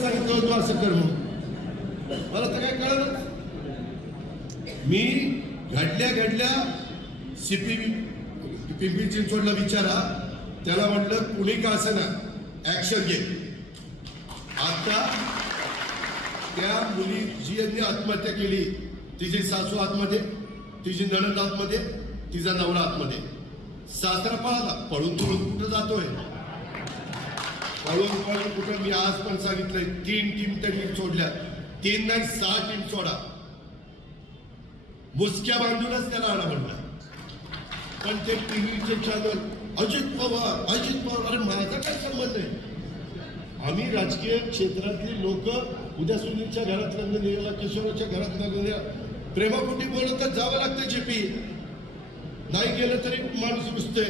सांगितलं तू असं कर म्हणून. मला तर काय कळलं मी घडल्या घडल्या सीपी पिंपरी चिंचवडला विचारा. त्याला म्हटलं कुणी का असं ना ऍक्शन घे. आता त्या मुली जी यांनी आत्महत्या केली. तिची सासू आतमध्ये तिची नणंद आतमध्ये तिचा नवरा आतमध्ये. सासरा पळाला पळून पळून कुठं जातोय? हळूहळू कुठं मी आज पण सांगितलंय तीन टीम त्यांनी सोडल्या तीन नाही सहा टीम सोडा. मुसक्या बांधूनच त्याला आणा म्हणला. पण ते टीव्हीचे चॅनल अजित पवार अजित पवार अरे माझा काय संबंध आहे? आम्ही राजकीय क्षेत्रातली लोक उद्या सुनीलच्या घरात लग्न दिलेला किशोराच्या घरात लग्न निघाला प्रेमापोटी बोलत तर जावं लागतं जेपी. नाही गेलं तरी माणूस रुसते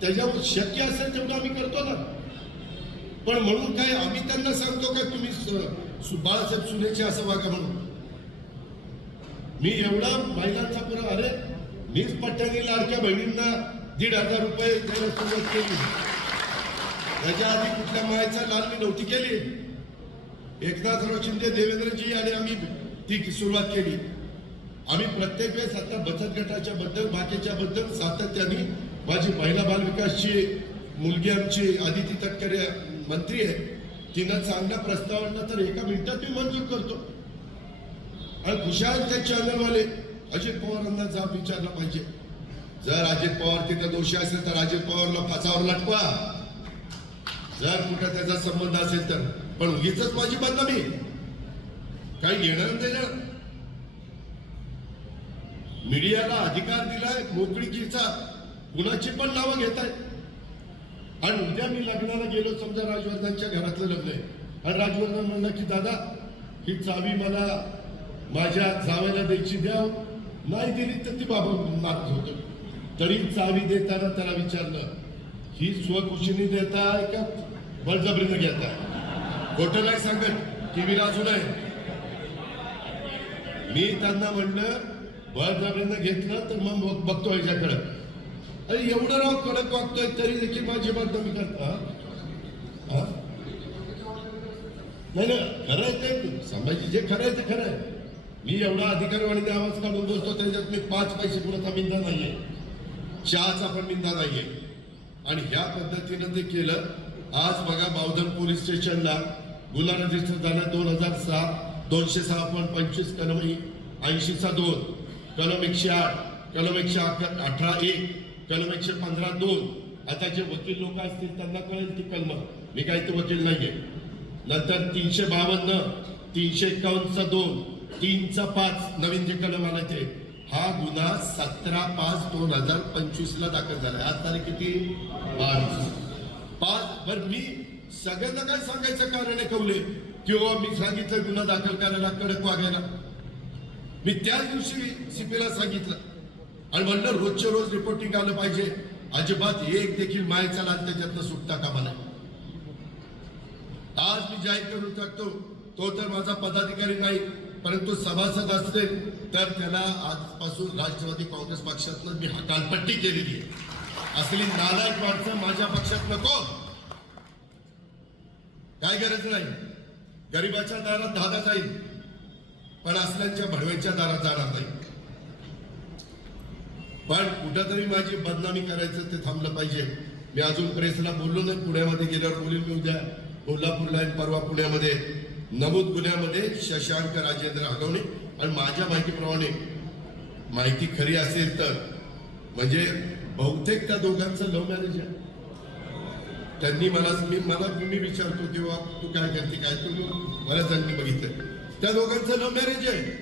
त्याच्यावर शक्य असेल तेवढं आम्ही करतो ना. पण म्हणून काय आम्ही त्यांना सांगतो का तुम्ही स- सु- बाळासाहेब सुनेचे असं वागा म्हणून. मी एवढा महिलांचा पुरा अरे मीच पट्ट्यानी लाडक्या बहिणींना दीड हजार रुपये द्यायला सुरुवात केली. त्याच्या आधी कुठल्या मायाचा लाल मी नव्हती केली. एकनाथराव शिंदे देवेंद्रजी आणि आम्ही ती सुरुवात केली. आम्ही प्रत्येक वेळेस आता बचत गटाच्या बद्दल बाकीच्या बद्दल सातत्याने माझी महिला बालविकासची मुलगी आमची आदिती तटकरे मंत्री आहे. तिनं चांगल्या प्रस्तावांना तर एका मिनिटात मी मंजूर करतो. आणि खुशाल ते चॅनलवाले अजित पवारांना जाब विचारला पाहिजे. जर अजित पवार तिथं दोषी असेल तर अजित पवारला फासावर लटवा जर कुठं त्याचा संबंध असेल तर. पण उगीच माझी बदनामी. काही घेणार देणं. मीडियाला अधिकार दिलाय मोकळीकीचा. कुणाची पण नावं घेत आहेत आणि उद्या मी लग्नाला गेलो समजा राजवर्धनच्या घरातलं लग्न आहे. आणि राजवर्धन म्हणलं की दादा ही चावी मला माझ्या जावयाला द्यायची द्या. नाही दिली तर ती बाबा नाराज होतो. तरी चावी देताना त्याला विचारलं ही स्वखुशीने देताय का बळजबरीनं घेताय? खोटं नाही सांगत. टीव्ही राजू नाही मी त्यांना म्हणलं बळजबरीनं घेतलं तर मग बघ- बघतो याच्याकडं अरे एवढं राव कडक वागतोय तरी देखील माझी बदनामी करता नाही ना खरं आहे ते. संभाजी जे खरं आहे ते खरं आहे. मी एवढा अधिकारवाणी आवाज काढून बोलतो त्याच्यात मी पाच पैसे कुणाचा मिंदा नाहीये. चहाचा पण मिंदा नाहीये. आणि ह्या पद्धतीनं ते केलं आज बघा बावधन पोलीस स्टेशनला गुन्हा रजिस्टर झाला दोन हजार सहा दोनशे सहा पॉईंट पंचवीस कलम ऐंशीचा दोन कलम एकशे आठ कलम एकशे अकरा अठरा एक कलम एकशे पंधरा दोन. आता जे वकील लोक असतील त्यांना कळेल ती कलम. मी काही ते वकील नाहीये. नंतर तीनशे बावन्न तीनशे एकावन्नचा दोन तीनचा पाच नवीन जे कलम आला ते. हा गुन्हा सतरा पाच दोन हजार पंचवीस ला दाखल झाला. आज तारीख किती? बावीस. पाच. बर मी सगळ्यांना काय सांगायचं कारण आहे कवले किंवा हो, मी सांगितलं गुन्हा दाखल करायला कडक वागायला. मी त्याच दिवशी सीपीला सांगितलं. आणि म्हणलं रोजच्या रोज रिपोर्टिंग आलं पाहिजे. अजिबात एक देखील मायचा लाल त्याच्यातनं सुटता कामा नाही आज मी जाहीर करू शकतो तो तर माझा पदाधिकारी नाही परंतु सभासद असतील तर त्याला आजपासून राष्ट्रवादी काँग्रेस पक्षातनं मी हकालपट्टी केलेली आहे. असली नालायक माणसं माझ्या पक्षात नको काय गरज नाही. गरिबाच्या दारात दादा जाईल पण असल्यांच्या भडव्यांच्या दारात जाणार नाही. पण कुठंतरी माझी बदनामी करायचं ते थांबलं पाहिजे. मी अजून प्रेसला बोललो नाही पुण्यामध्ये गेल्यावर बोलीन मी उद्या. कोल्हापूरला आणि परवा पुण्यामध्ये. नमूद गुन्ह्यामध्ये शशांक राजेंद्र हगवणे आणि माझ्या माहितीप्रमाणे माहिती खरी असेल तर म्हणजे बहुतेक त्या दोघांचं लव्ह मॅरेज आहे. त्यांनी मला मी मला मी विचारतो तेव्हा तू काय करते काय तू मला त्यांनी बघितलं. त्या दोघांचं लव्ह मॅरेज आहे.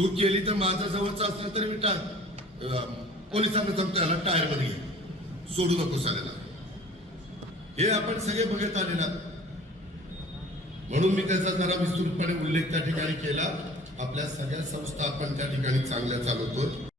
चूक केली तर माझा जवळचा असला तरी मी टा पोलिसांना सांगतो याला टायरमध्ये घे. सोडू नको सगळ्याला हे आपण सगळे बघत आलेला. म्हणून मी त्याचा जरा विस्तृतपणे उल्लेख त्या ठिकाणी केला. आपल्या सगळ्या संस्था आपण त्या ठिकाणी चांगल्या चालवतो